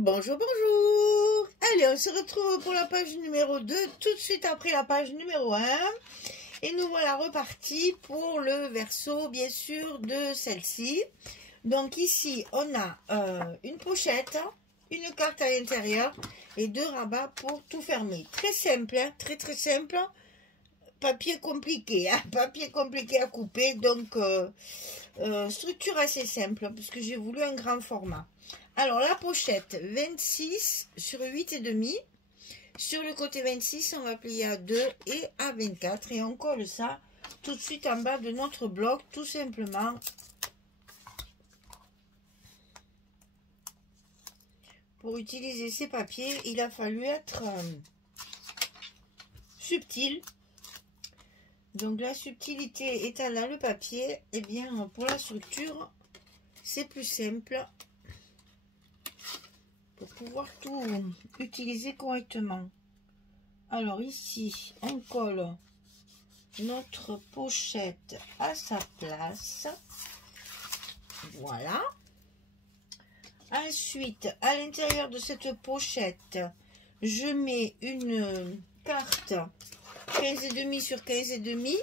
Bonjour, bonjour. Allez, on se retrouve pour la page numéro 2, tout de suite après la page numéro 1. Et nous voilà repartis pour le verso, bien sûr, de celle-ci. Donc ici, on a une pochette, une carte à l'intérieur et deux rabats pour tout fermer. Très simple, hein, très très simple. Papier compliqué, hein, papier compliqué à couper. Donc, structure assez simple, puisque j'ai voulu un grand format. Alors, la pochette, 26 sur 8,5. Sur le côté 26, on va plier à 2 et à 24. Et on colle ça tout de suite en bas de notre bloc, tout simplement. Pour utiliser ces papiers, il a fallu être subtil. Donc, la subtilité étant dans le papier, et bien, pour la structure, c'est plus simple. Pour pouvoir tout utiliser correctement. Alors ici, on colle notre pochette à sa place. Voilà. Ensuite, à l'intérieur de cette pochette, je mets une carte 15,5 sur 15,5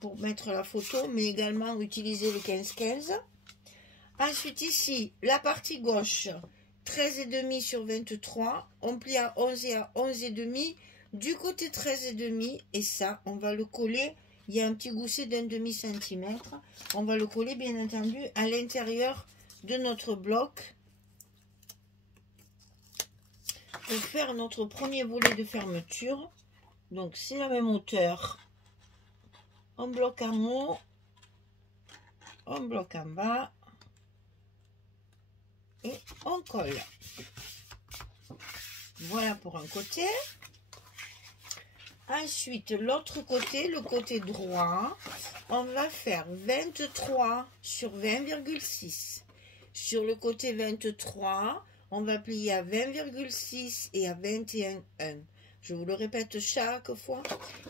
pour mettre la photo, mais également utiliser le 15-15. Ensuite ici, la partie gauche, 13,5 sur 23, on plie à 11 et à 11,5 du côté 13,5 et ça on va le coller, il y a un petit gousset d'un demi-centimètre, on va le coller bien entendu à l'intérieur de notre bloc pour faire notre premier volet de fermeture. Donc c'est la même hauteur, on bloque en haut, on bloque en bas et on colle. Voilà pour un côté. Ensuite, l'autre côté, le côté droit, on va faire 23 sur 20,6. Sur le côté 23, on va plier à 20,6 et à 21,1. Je vous le répète chaque fois,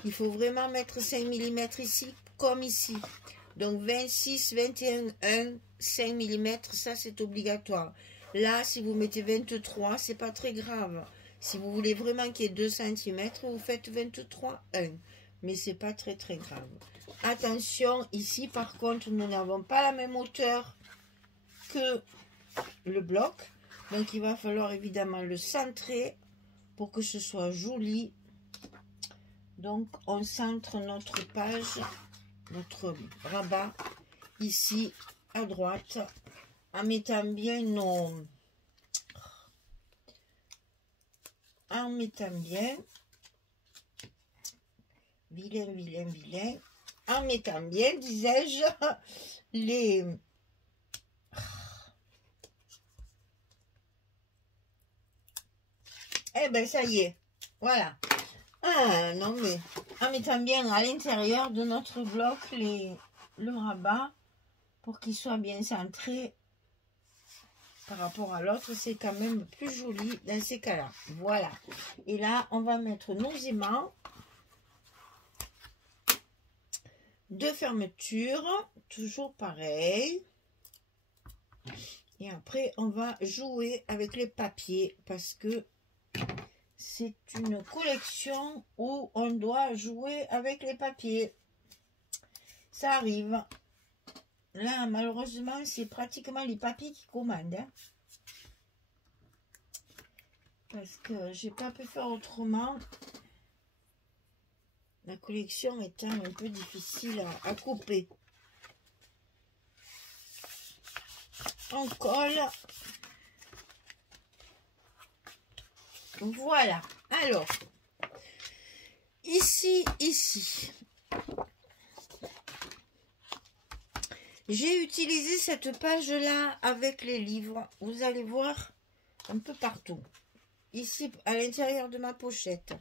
il faut vraiment mettre 5 mm ici comme ici. Donc 26, 21, 1, 5 mm, ça c'est obligatoire. Là, si vous mettez 23, c'est pas très grave. Si vous voulez vraiment qu'il y ait 2 cm, vous faites 23, 1. Mais c'est pas très très grave. Attention, ici par contre, nous n'avons pas la même hauteur que le bloc. Donc il va falloir évidemment le centrer pour que ce soit joli. Donc on centre notre page, notre rabat ici à droite en mettant bien nos vilain en mettant bien, disais-je, les eh ben ça y est, voilà. Ah non mais en mettant bien à l'intérieur de notre bloc le rabat pour qu'il soit bien centré par rapport à l'autre, c'est quand même plus joli dans ces cas-là. Voilà. Et là, on va mettre nos aimants de fermeture, toujours pareil. Et après, on va jouer avec les papiers parce que c'est une collection où on doit jouer avec les papiers. Ça arrive. Là, malheureusement, c'est pratiquement les papiers qui commandent. Hein, parce que j'ai pas pu faire autrement. La collection étant un peu difficile à couper. On colle. Voilà. Alors, ici. J'ai utilisé cette page-là avec les livres. Vous allez voir un peu partout. Ici, à l'intérieur de ma pochette,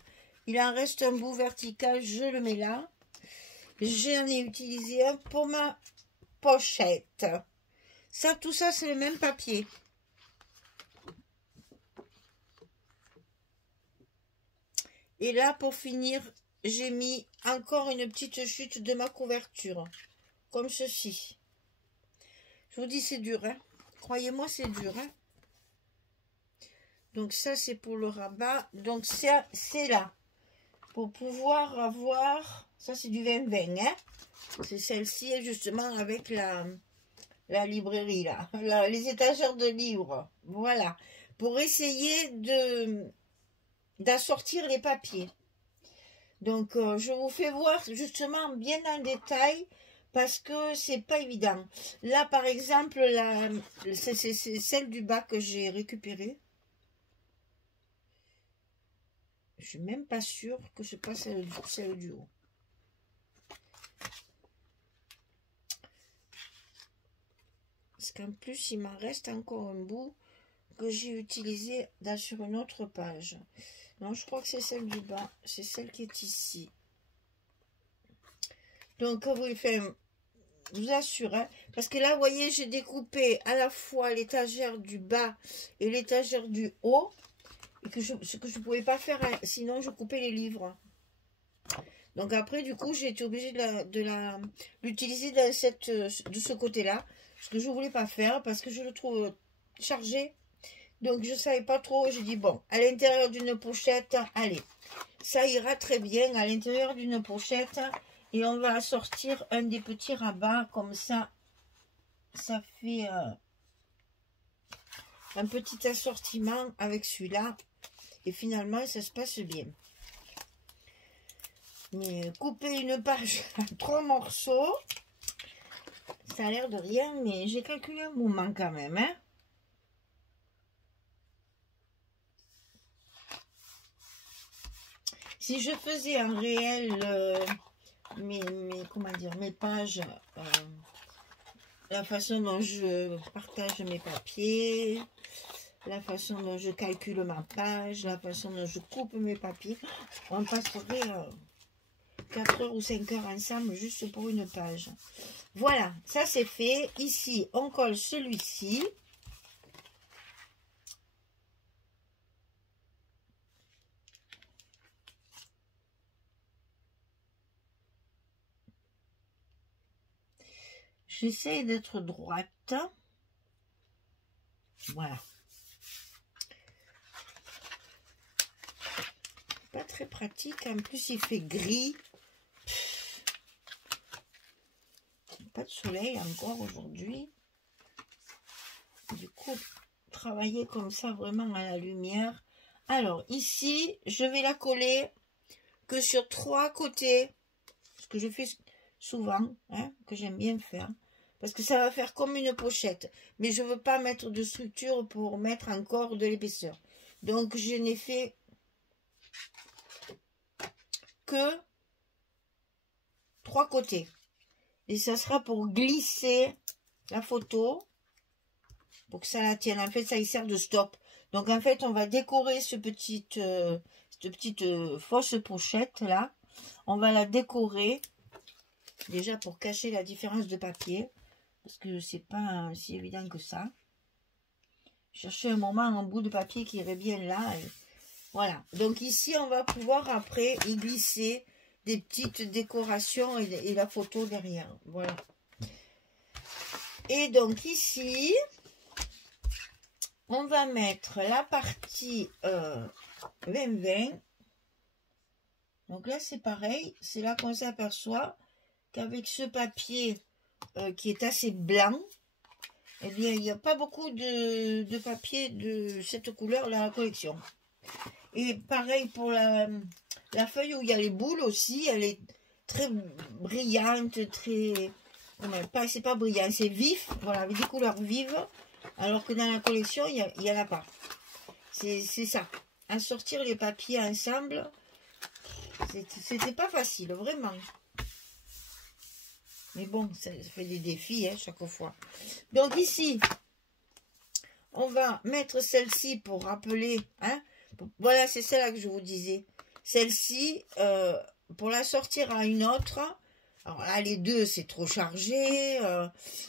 il en reste un bout vertical. Je le mets là. J'en ai utilisé un pour ma pochette. Ça, tout ça, c'est le même papier. Et là, pour finir, j'ai mis encore une petite chute de ma couverture. Comme ceci. Je vous dis, c'est dur, hein. Croyez-moi, c'est dur, hein. Donc ça, c'est pour le rabat. Donc c'est là. Pour pouvoir avoir... Ça, c'est du 20-20, hein. C'est celle-ci, justement, avec la librairie, là. Les étagères de livres. Voilà. Pour essayer d'assortir les papiers. Donc, je vous fais voir, justement, bien en détail, parce que c'est pas évident. Là, par exemple, c'est celle du bas que j'ai récupérée. Je suis même pas sûre que c'est pas celle du haut. Parce qu'en plus, il m'en reste encore un bout que j'ai utilisé sur une autre page. Non, je crois que c'est celle du bas. C'est celle qui est ici. Donc, je vous assure, hein, parce que là, vous voyez, j'ai découpé à la fois l'étagère du bas et l'étagère du haut. Et ce que je ne pouvais pas faire, hein, sinon je coupais les livres. Donc après, du coup, j'ai été obligée de l'utiliser de ce côté-là. Ce que je ne voulais pas faire parce que je le trouve chargé. Donc je ne savais pas trop. J'ai dit, bon, à l'intérieur d'une pochette, allez, ça ira très bien à l'intérieur d'une pochette. Et on va sortir un des petits rabats comme ça. Ça fait un petit assortiment avec celui-là. Et finalement, ça se passe bien. Mais couper une page en 3 morceaux, ça a l'air de rien, mais j'ai calculé un moment quand même. Hein. Si je faisais en réel mes pages, la façon dont je partage mes papiers, la façon dont je calcule ma page, la façon dont je coupe mes papiers, on passerait 4 heures ou 5 heures ensemble juste pour une page. Voilà, ça c'est fait. Ici, on colle celui-ci. J'essaie d'être droite. Voilà. Pas très pratique. En plus, il fait gris. Pas de soleil encore aujourd'hui. Du coup, travailler comme ça vraiment à la lumière. Alors, ici, je vais la coller que sur 3 côtés. Ce que je fais souvent, hein, que j'aime bien faire. Parce que ça va faire comme une pochette. Mais je ne veux pas mettre de structure pour mettre encore de l'épaisseur. Donc, je n'ai fait que 3 côtés. Et ça sera pour glisser la photo. Pour que ça la tienne. En fait, ça y sert de stop. Donc, en fait, on va décorer cette petite fausse pochette là. On va la décorer. Déjà pour cacher la différence de papier. Parce que c'est pas si évident que ça. Chercher un moment, un bout de papier qui irait bien là. Et voilà. Donc ici, on va pouvoir après y glisser des petites décorations et la photo derrière. Voilà. Et donc ici, on va mettre la partie 20-20. Donc là, c'est pareil. C'est là qu'on s'aperçoit qu'avec ce papier qui est assez blanc, eh bien, il n'y a pas beaucoup de papier de cette couleur dans la collection. Et pareil pour la feuille où il y a les boules aussi, elle est très brillante, très... C'est pas brillant, c'est vif, voilà, avec des couleurs vives, alors que dans la collection, il n'y en a pas. C'est ça. Assortir les papiers ensemble, c'était pas facile, vraiment. Mais bon, ça fait des défis, hein, chaque fois. Donc ici, on va mettre celle-ci pour rappeler, hein. Voilà, c'est celle-là que je vous disais. Celle-ci, pour la sortir à une autre, alors là, les deux, c'est trop chargé.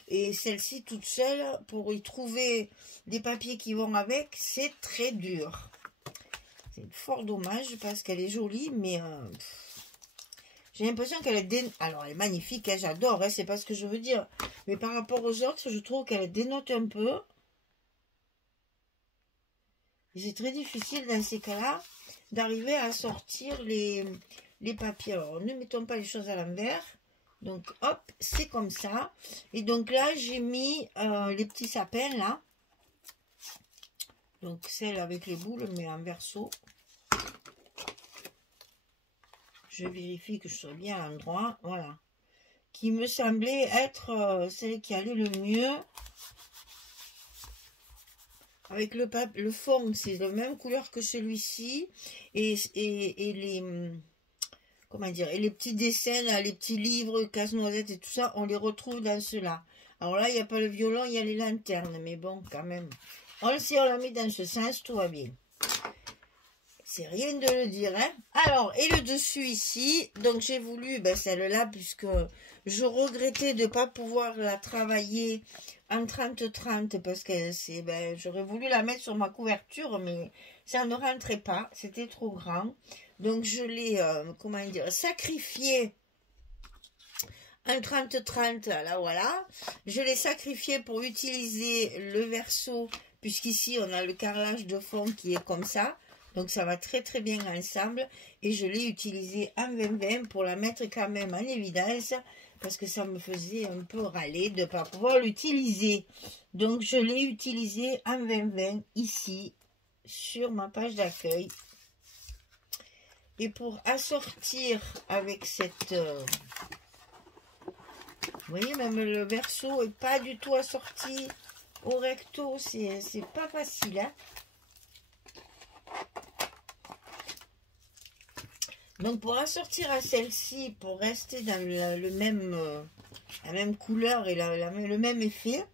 Et celle-ci, toute seule, pour y trouver des papiers qui vont avec, c'est très dur. C'est fort dommage parce qu'elle est jolie, mais... j'ai l'impression qu'elle est... Alors, elle est magnifique, hein, j'adore, hein, c'est pas ce que je veux dire. Mais par rapport aux autres, je trouve qu'elle dénote un peu. C'est très difficile dans ces cas-là d'arriver à sortir les papiers. Alors, ne mettons pas les choses à l'envers. Donc, hop, c'est comme ça. Et donc là, j'ai mis les petits sapins, là. Donc, celle avec les boules, mais en verso. Je vérifie que je sois bien à l'endroit. Voilà. Qui me semblait être celle qui allait le mieux. Avec le fond, c'est la même couleur que celui-ci. Et les... Comment dire, et les petits dessins, là, les petits livres, casse-noisette et tout ça, on les retrouve dans ceux-là. Alors là, il n'y a pas le violon, il y a les lanternes, mais bon, quand même. Si on la met dans ce sens, tout va bien. C'est rien de le dire, hein. Alors, et le dessus ici, donc j'ai voulu celle-là, puisque je regrettais de ne pas pouvoir la travailler en 30-30, parce que j'aurais voulu la mettre sur ma couverture, mais ça ne rentrait pas, c'était trop grand. Donc, je l'ai, sacrifié en 30-30, là, voilà. Je l'ai sacrifié pour utiliser le verso, puisqu'ici, on a le carrelage de fond qui est comme ça. Donc, ça va très, très bien ensemble. Et je l'ai utilisé en 20-20 pour la mettre quand même en évidence, parce que ça me faisait un peu râler de ne pas pouvoir l'utiliser. Donc, je l'ai utilisé en 20-20 ici, sur ma page d'accueil. Et pour assortir avec cette... vous voyez, même le verso n'est pas du tout assorti au recto. C'est pas facile, hein. Donc, pour assortir à celle-ci, pour rester dans la même couleur et le même effet,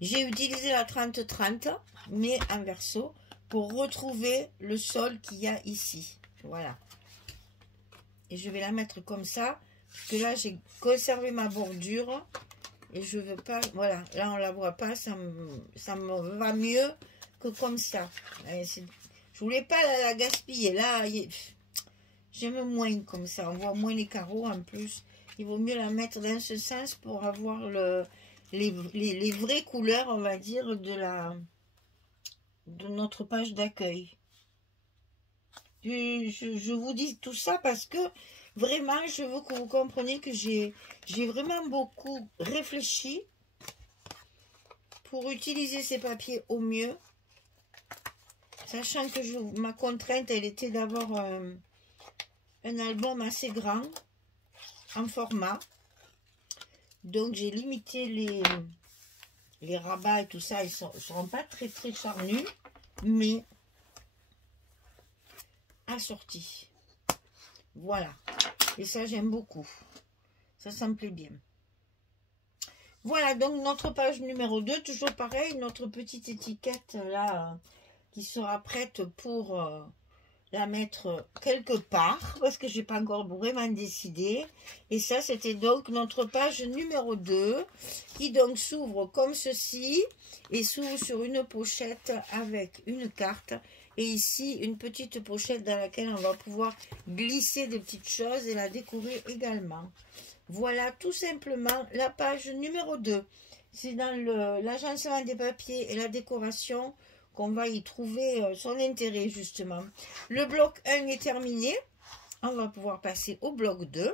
j'ai utilisé la 30-30, mais en verso, pour retrouver le sol qu'il y a ici. Voilà. Et je vais la mettre comme ça, parce que là, j'ai conservé ma bordure. Et je veux pas... Voilà, là, on la voit pas. Ça me va mieux que comme ça. Je voulais pas la gaspiller. Là, j'aime moins comme ça. On voit moins les carreaux en plus. Il vaut mieux la mettre dans ce sens pour avoir les vraies couleurs, on va dire, de notre page d'accueil. Je vous dis tout ça parce que vraiment, je veux que vous compreniez que j'ai vraiment beaucoup réfléchi pour utiliser ces papiers au mieux. Sachant que ma contrainte, elle était d'avoir un album assez grand en format. Donc, j'ai limité les rabats et tout ça. Ils ne seront pas très, très charnus, mais assortis. Voilà. Et ça, j'aime beaucoup. Ça me plaît bien. Voilà, donc notre page numéro 2. Toujours pareil, notre petite étiquette là... qui sera prête pour la mettre quelque part, parce que j'ai pas encore vraiment décidé. Et ça, c'était donc notre page numéro 2, qui donc s'ouvre comme ceci, et s'ouvre sur une pochette avec une carte, et ici, une petite pochette dans laquelle on va pouvoir glisser des petites choses et la décorer également. Voilà tout simplement la page numéro 2. C'est dans l'agencement des papiers et la décoration qu'on va y trouver son intérêt justement. Le bloc 1 est terminé. On va pouvoir passer au bloc 2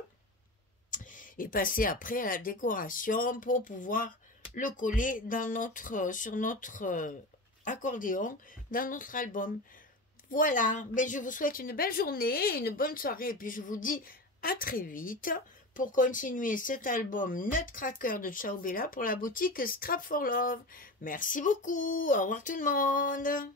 et passer après à la décoration pour pouvoir le coller sur notre accordéon dans notre album. Voilà, je vous souhaite une belle journée, une bonne soirée et puis je vous dis à très vite pour continuer cet album Nutcracker de Ciao Bella pour la boutique Scrap for Love. Merci beaucoup, au revoir tout le monde.